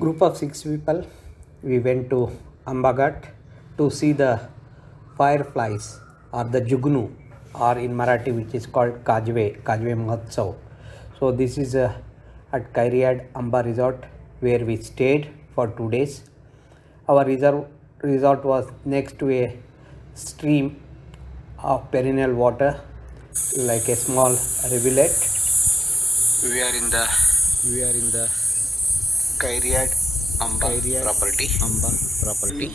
Group of 6 people, we went to Ambagat to see the fireflies or the Jugnu, or in Marathi which is called Kajve Mahotsav. So this is at Kairiad Amba Resort, where we stayed for 2 days. Our resort was next to a stream of perennial water, like a small rivulet. We are in the Kairiad Amba property,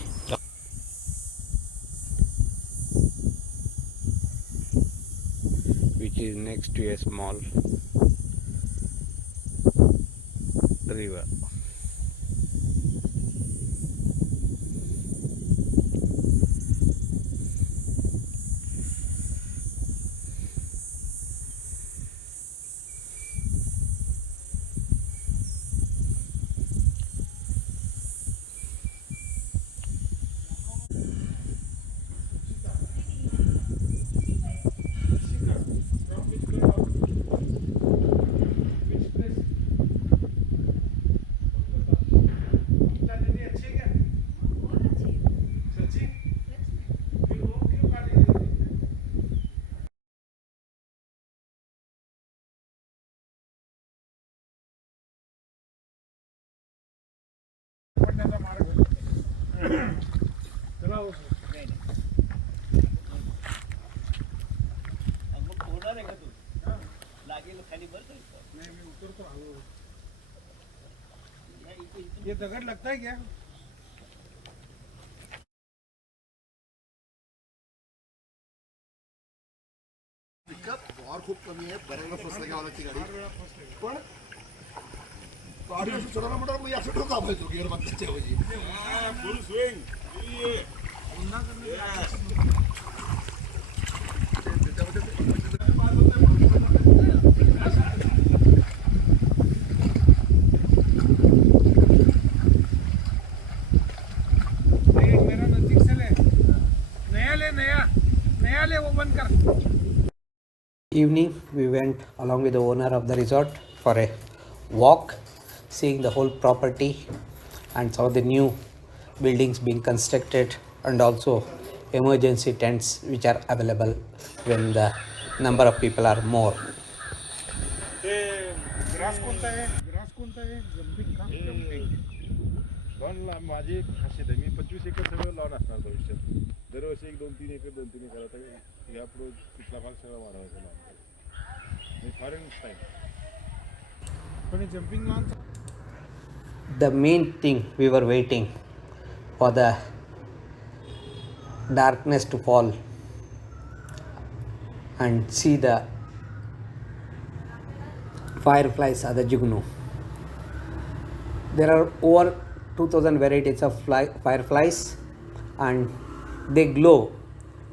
which is next to a small river. ये दगड़ लगता है क्या? और खूप कमी आहे. बऱ्याचदा फसलं घ्यावं लागते गाडी, पण गाडी असं चढवलं म्हणतात मग असं ठोका पाहिजे गिअर बदलायच्या ऐवजी. फुल स्विंग. मेरा नजदीक से ले, नया ले वो बंद कर. Evening, we went along with the owner of the resort for a walk, seeing the whole property and some of the new buildings being constructed, and also emergency tents which are available when the number of people are more. Grass कोणता आहे? Jumping का? माझी एक खासियत आहे, मी 25 acre सगळं लावून असणार भविष्यात. दरवर्षी 1-2-3 एकर 2-3 एकर आता यापुढे कुठला भाग सगळं वाढवायचा लावून फॉरेन स्टाईल. पण jumping lawn The main thing, we were waiting for the darkness to fall and see the fireflies or the Jugnu. There are over 2000 varieties of fireflies, and they glow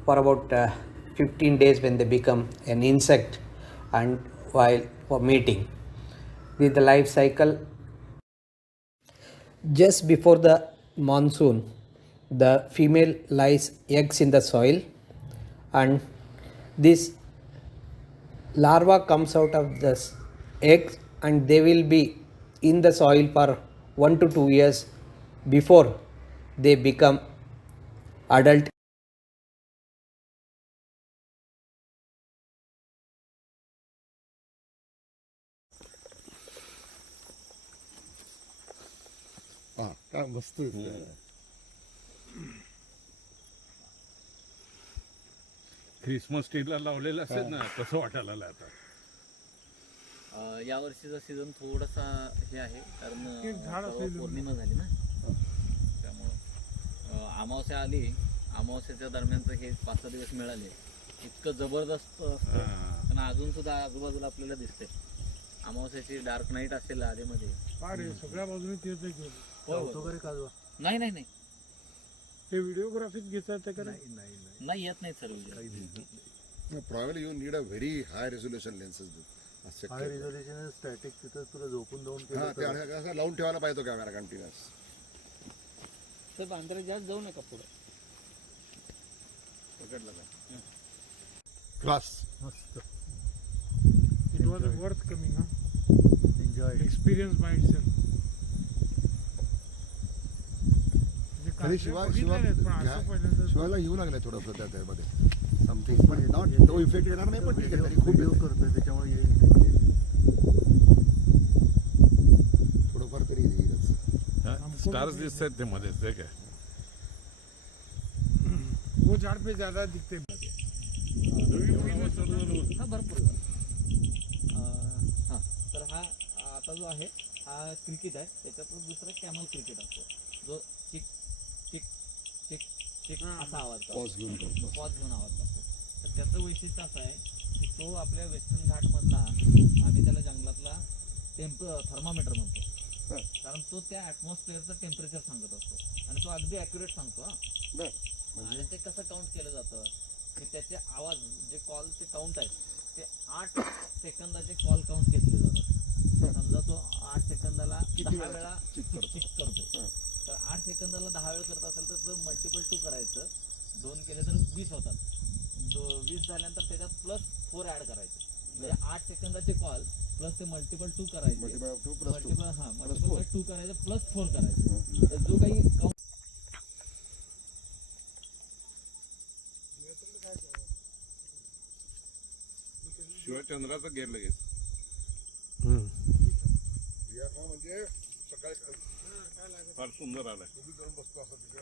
for about 15 days when they become an insect, and while for mating. This is the life cycle. Just before the monsoon, the female lays eggs in the soil, and this larva comes out of this eggs, and they will be in the soil for 1 to 2 years before they become adult. हा काय मस्त Christmas ट्रीला लावलेलं असेल ना, तसं वाटायला लागलं आता. या वर्षीचा सीझन थोडासा हे आहे, कारण परवा पौर्णिमा झाली ना, त्यामुळं अमावस्या आली. अमावस्याच्या दरम्यानचं हे 5-6 दिवस मिळाले, इतकं जबरदस्त असतं. पण अजून सुद्धा आजूबाजूला आपल्याला दिसते अमावस्याची डार्क नाईट असेल आधीमध्ये. सगळ्या बाजूने तेच आहे. नाही नाही नाही ते व्हिडिओग्राफीत घेता येते का? नाही येत नाही sir. Probably you need a very high resolution lenses. High resolution static तिथं तुला झोपून जाऊन हा ते असं लावून ठेवायला पाहिजे कॅमेरा कंटिन्युअस. तर बांद्रे जास्त जाऊ नका पुढे. पकडलं का? क्लास मस्त. It was worth coming. Enjoy experience by itself. तरी शिवाय बघितलं शिवाय नाहीत, पण असं पहिल्यांदा शिवायला येऊ लागलंय थोडंसं त्यामध्ये समथिंग पण नॉट तो इफेक्ट येणार नाही पण ठीक आहे तरी खूप व्हिडिओ येतंय. करतोय त्याच्यामुळे येईल थोडंफार तरी येईलच. स्टार्स दिसत आहेत ते मध्ये ते काय वो झाड पे ज्यादा दिखते हा भरपूर हां तर हा आता जो आहे हा क्रिकेट आहे त्याच्यातून दुसरा कॅमल क्रिकेट असतो जो चिक चिक चिक चिक असा आवाज करतो पॉज घेऊन करतो. पॉज घेऊन आवाज करतो तर त्याचं वैशिष्ट्य असं आहे की तो आपल्या वेस्टर्न घाटमधला आम्ही त्याला जंगलातला थर्मामीटर म्हणतो कारण तो त्या ॲटमॉस्फिअरचं टेम्परेचर सांगत असतो आणि तो अगदी ॲक्युरेट सांगतो हा बरं आणि ते कसं काउंट केलं जातं की त्याचे आवाज जे कॉलचे काउंट आहे ते 8 सेकंदाचे कॉल काउंट घेतले जातात समजा तो 8 सेकंदाला किती 10 वेळा वेळा चिक करतो? चिक करतो तर 8 सेकंदाला 10 वेळ करत असेल तर तो मल्टिपल 2 करायचं 2 केले तर 20 होतात 20 झाल्यानंतर त्याच्यात +4 ॲड करायचे म्हणजे 8 सेकंदाचे कॉल प्लस ते मल्टिपल 2 करायचे मल्टिप्लाय 2 प्लस 2 मल्टिपल हां Plus मल्टिपल 4. 2 करायचं +4 करायचं तर जो काही काउंट शिवाय चंद्राचा गेर लगेच म्हणजे सकाळी फार सुंदर आलाय तुम्ही जाऊन बसतो असं तिकडे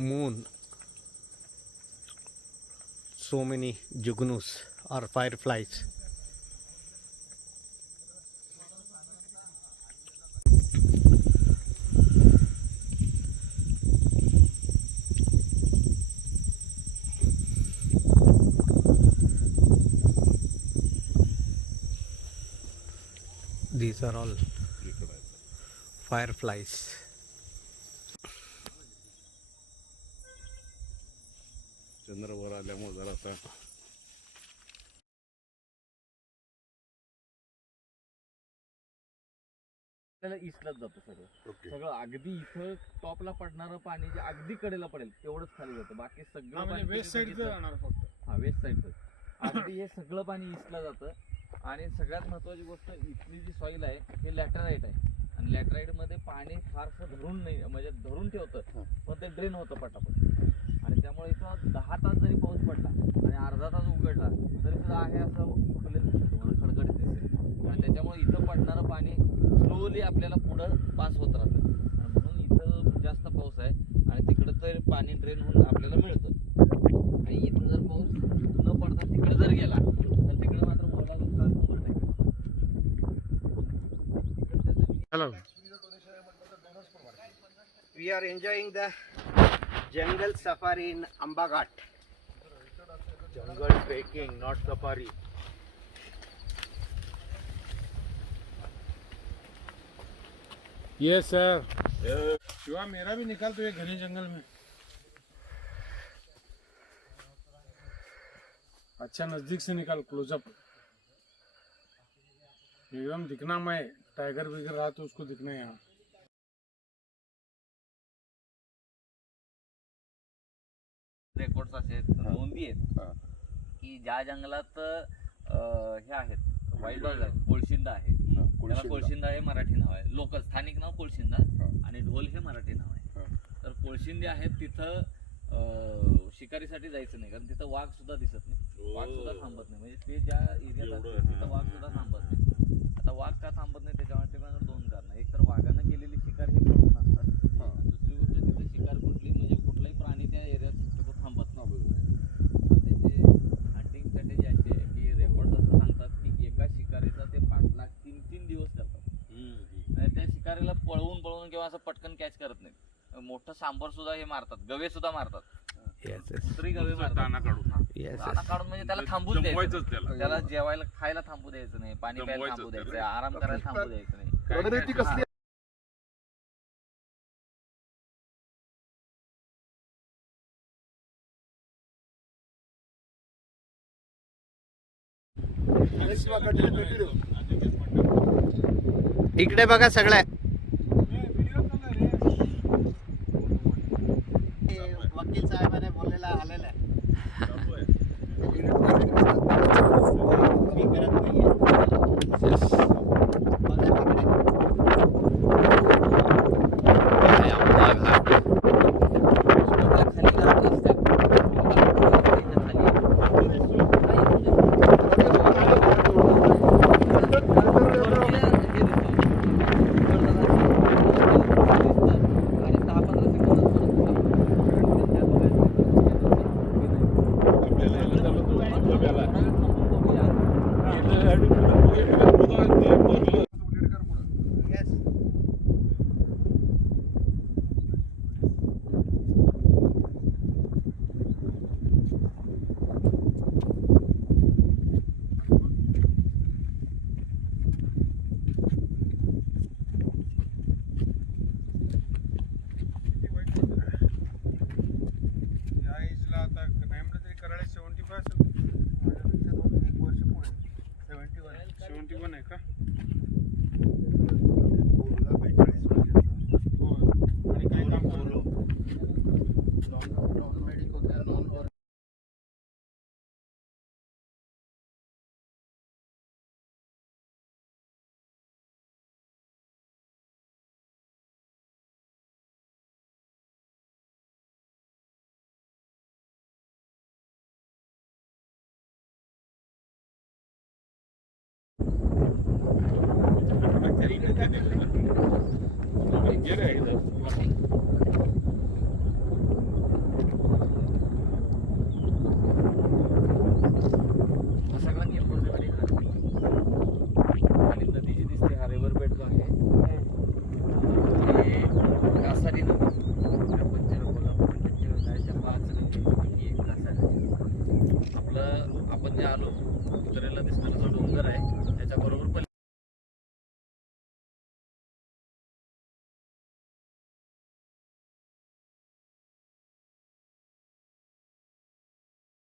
Moon. So many jugnus or fireflies. These are all fireflies. चंद्र वर आल्यामुळे जरा आता आपल्याला ईस्टलाच जातो सगळं ओके. सगळं अगदी इथं टॉपला पडणारं पाणी जे अगदी कडेला पडेल तेवढंच खाली जातं बाकी सगळं म्हणजे पाणी वेस्ट तुम्ही साईडचं बघितलं- जाणार फक्त हा वेस्ट साईडचं अगदी हे सगळं पाणी ईस्टला जातं आणि सगळ्यात महत्वाची गोष्ट इथली जी सॉईल आहे हे लॅटराईट आहे आणि लॅटराईट मध्ये पाणी फारसं धरून नाही म्हणजे धरून ठेवतं पण ते ड्रेन होतं पटापट आणि त्यामुळे इथं 10 तास जरी पाऊस पडला आणि अर्धा तास उघडला तरी सुद्धा आहे असं फुटलेलं दिसेल तुम्हाला खडखडीत दिसेल आणि त्याच्यामुळे इथं पडणारं पाणी स्लोली आपल्याला पुढं पास होत राहतं आणि म्हणून इथं जास्त पाऊस आहे आणि तिकडं तर पाणी ड्रेन होऊन आपल्याला मिळतं आणि इथं जर पाऊस न पडता तिकडे जर गेला तर तिकडे मात्र ओला दुष्काळ 100%. Hello We are enjoying the jungle safari in Amba Ghat. Jungle trekking not safari ये सर शिवा मेरा भी निकाल तो ये घने जंगल में अच्छा नजदीक से निकाल क्लोजअप एकदम दिखना मैं टाइगर बिगर रहा तो उसको दिखना है यहाँ रेकॉर्ड्स असे आहेत नोंदी आहेत की ज्या जंगलात हे आहेत वाईल्ड डॉग आहेत कोळशिंदा आहे त्याला कोळशिंदा हे मराठी नाव आहे लोकल स्थानिक नाव कोळशिंदा आणि ढोल हे मराठी नाव आहे तर कोळशिंदे आहेत तिथं शिकारीसाठी जायचं नाही कारण तिथं वाघ सुद्धा दिसत नाही वाघ सुद्धा थांबत नाही म्हणजे ते ज्या एरियात असतात तिथं वाघ सुद्धा थांबत नाही आता वाघ का थांबत नाही त्याच्यामध्ये पण 2 कारण एक तर वाघानं केलेली शिकार हे प्रमुख असतात आणि दुसरी गोष्ट तिथं शिकार कुठली म्हणजे कुठलाही प्राणी त्या एरियात शक्यतो थांबत नाही त्याचे हंटिंग स्ट्रॅटेजी अशी आहे की रेकॉर्ड असं सांगतात की एका शिकारीचा ते 5 लाख 3 दिवस करतात आणि त्या शिकारीला पळवून किंवा असं पटकन कॅच करत नाही मोठं सांबर सुद्धा हे मारतात गवे सुद्धा मारतात Yes, yes. स्त्री गवे मारतात दाना काढून Yes, दाना yes. काढून म्हणजे त्याला थांबूच द्यायचं जमवायचंच त्याला. नाही. त्याला जेवायला खायला थांबू द्यायचं नाही पाणी प्यायला जमवायचंच थांबू त्याला. द्यायचं आराम करायला थांबू द्यायचं नाही रणनीती कसली आहे? शिवा कंटिन्यू इकडे बघा सगळ्या वकील साहेबाने बोललेला आलेला आहे मी करत नाहीये बघा तिकडे गेले इथं हा सगळा केरपूरचा आणि नदी जी दिसते हा रिव्हर बेड जो आहे हे कासारी नदी त्या पंचगंगाच्या 5 नद्यांपैकी एक कासारी. आपलं आपण जे आलो उत्तरेला दिसणारा जो डोंगर आहे त्याच्याबरोबर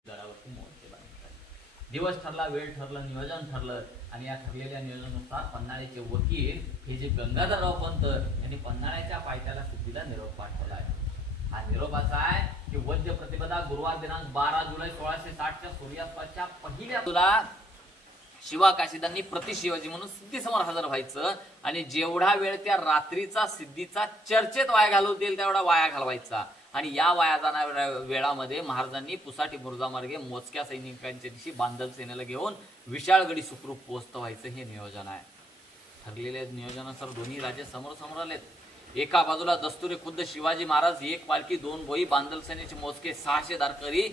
दरावरती मोर्चे बांधतात. दिवस ठरला, वेळ ठरला, नियोजन ठरलं आणि या ठरलेल्या नियोजनानुसार पन्हाळ्याचे वकील हे जे गंगाधरराव पंत यांनी पन्हाळ्याच्या पायथ्याला सिद्धीला निरोप पाठवला आहे. हा निरोप असा आहे की वद्य प्रतिपदा गुरुवार दिनांक 12 जुलै 1660 सूर्यास्ताच्या पहिल्या तुला शिवा काशीदांनी प्रति शिवाजी म्हणून सिद्धीसमोर हजर व्हायचं आणि जेवढा वेळ त्या रात्रीचा सिद्धीचा चर्चेत वाया घालवतील तेवढा वाया घालवायचा. आणि या वाया जाणाऱ्या वेळामध्ये महाराजांनी पुसाटी बुरुजामार्गे मोजक्या सैनिकांच्या दिवशी बांधल सेनेला घेऊन विशाळगडी सुखरूप पोहोचत व्हायचं हे नियोजन आहे. ठरलेल्या नियोजनानुसार दोन्ही राजे समोर समोर आलेत. एका बाजूला दस्तुरी खुद्द शिवाजी महाराज, एक पालखी, 2 बोई, बांधल सेनेचे मोजके 600 दारकरी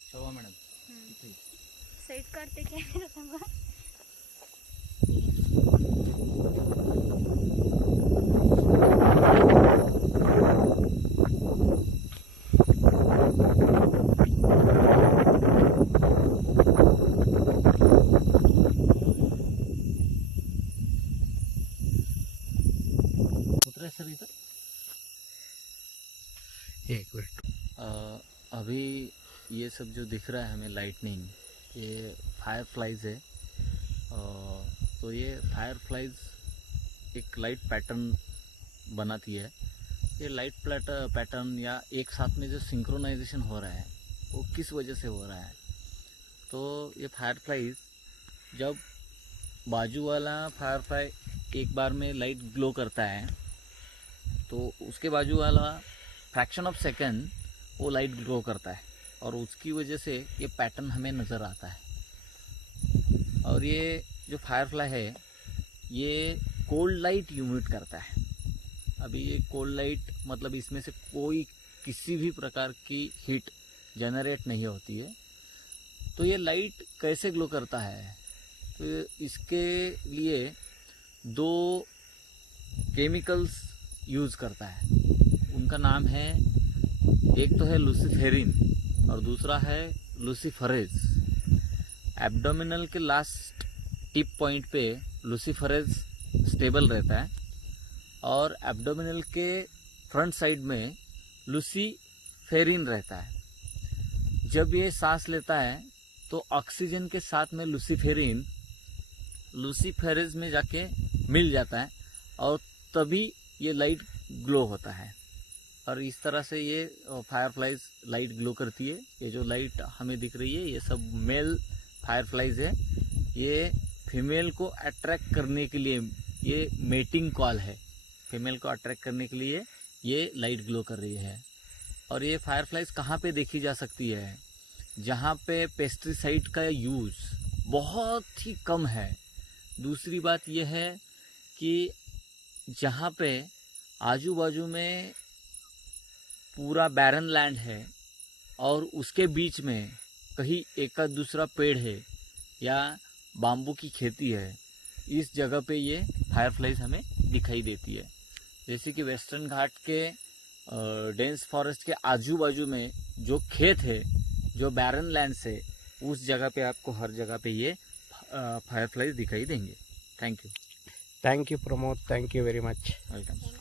शोभा मॅडम इथे सेट करते कॅमेरा थांबा. उतरा सर इधर. एक मिनट. अभी ये सब जो दिख रहा है हमें लाइटनिंग, ये फायर फ्लाइज है. तो ये फायर फ्लाइज एक लाइट पैटर्न बनाती है. ये लाइट पैटर्न या एक साथ में जो सिंक्रोनाइजेशन हो रहा है वो किस वजह से हो रहा है. तो ये फायर फ्लाइज जब बाजू वाला फायर फ्लाई एक बार में लाइट ग्लो करता है तो उसके बाजू वाला फ्रैक्शन ऑफ सेकंड वो लाइट ग्लो करता है और उसकी वजह से ये पैटर्न हमें नज़र आता है. और ये जो फायरफ्लाई है ये कोल्ड लाइट इमिट करता है. अभी ये कोल्ड लाइट मतलब इसमें से कोई किसी भी प्रकार की हीट जनरेट नहीं होती है. तो ये लाइट कैसे ग्लो करता है, तो इसके लिए 2 केमिकल्स यूज़ करता है. उनका नाम है, एक तो है लूसीफेरिन और दूसरा है लूसीफरेज. एब्डोमिनल के लास्ट टिप पॉइंट पे लूसीफरेज स्टेबल रहता है और एब्डोमिनल के फ्रंट साइड में लूसीफेरिन रहता है. जब ये सांस लेता है तो ऑक्सीजन के साथ में लूसीफेरिन लूसीफेरेज में जाके मिल जाता है और तभी ये लाइट ग्लो होता है. और इस तरह से ये फायरफ्लाइज लाइट ग्लो करती है. ये जो लाइट हमें दिख रही है ये सब मेल फायरफ्लाइज है. ये फीमेल को अट्रैक्ट करने के लिए, ये मेटिंग कॉल है, फीमेल को अट्रैक्ट करने के लिए ये लाइट ग्लो कर रही है. और ये फायरफ्लाइज कहाँ पे देखी जा सकती है, जहाँ पे पेस्टिसाइड का यूज़ बहुत ही कम है. दूसरी बात यह है कि जहाँ पे आजू बाजू में पूरा बैरन लैंड है और उसके बीच में कहीं एक दूसरा पेड़ है या बाम्बू की खेती है, इस जगह पे ये फायरफ्लाइज हमें दिखाई देती है. जैसे कि वेस्टर्न घाट के डेंस फॉरेस्ट के आजू बाजू में जो खेत है, जो बैरन लैंड्स है, उस जगह पे आपको हर जगह पे ये फायरफ्लाइज दिखाई देंगे. Thank you. Thank you Pramod, thank you very much. Welcome.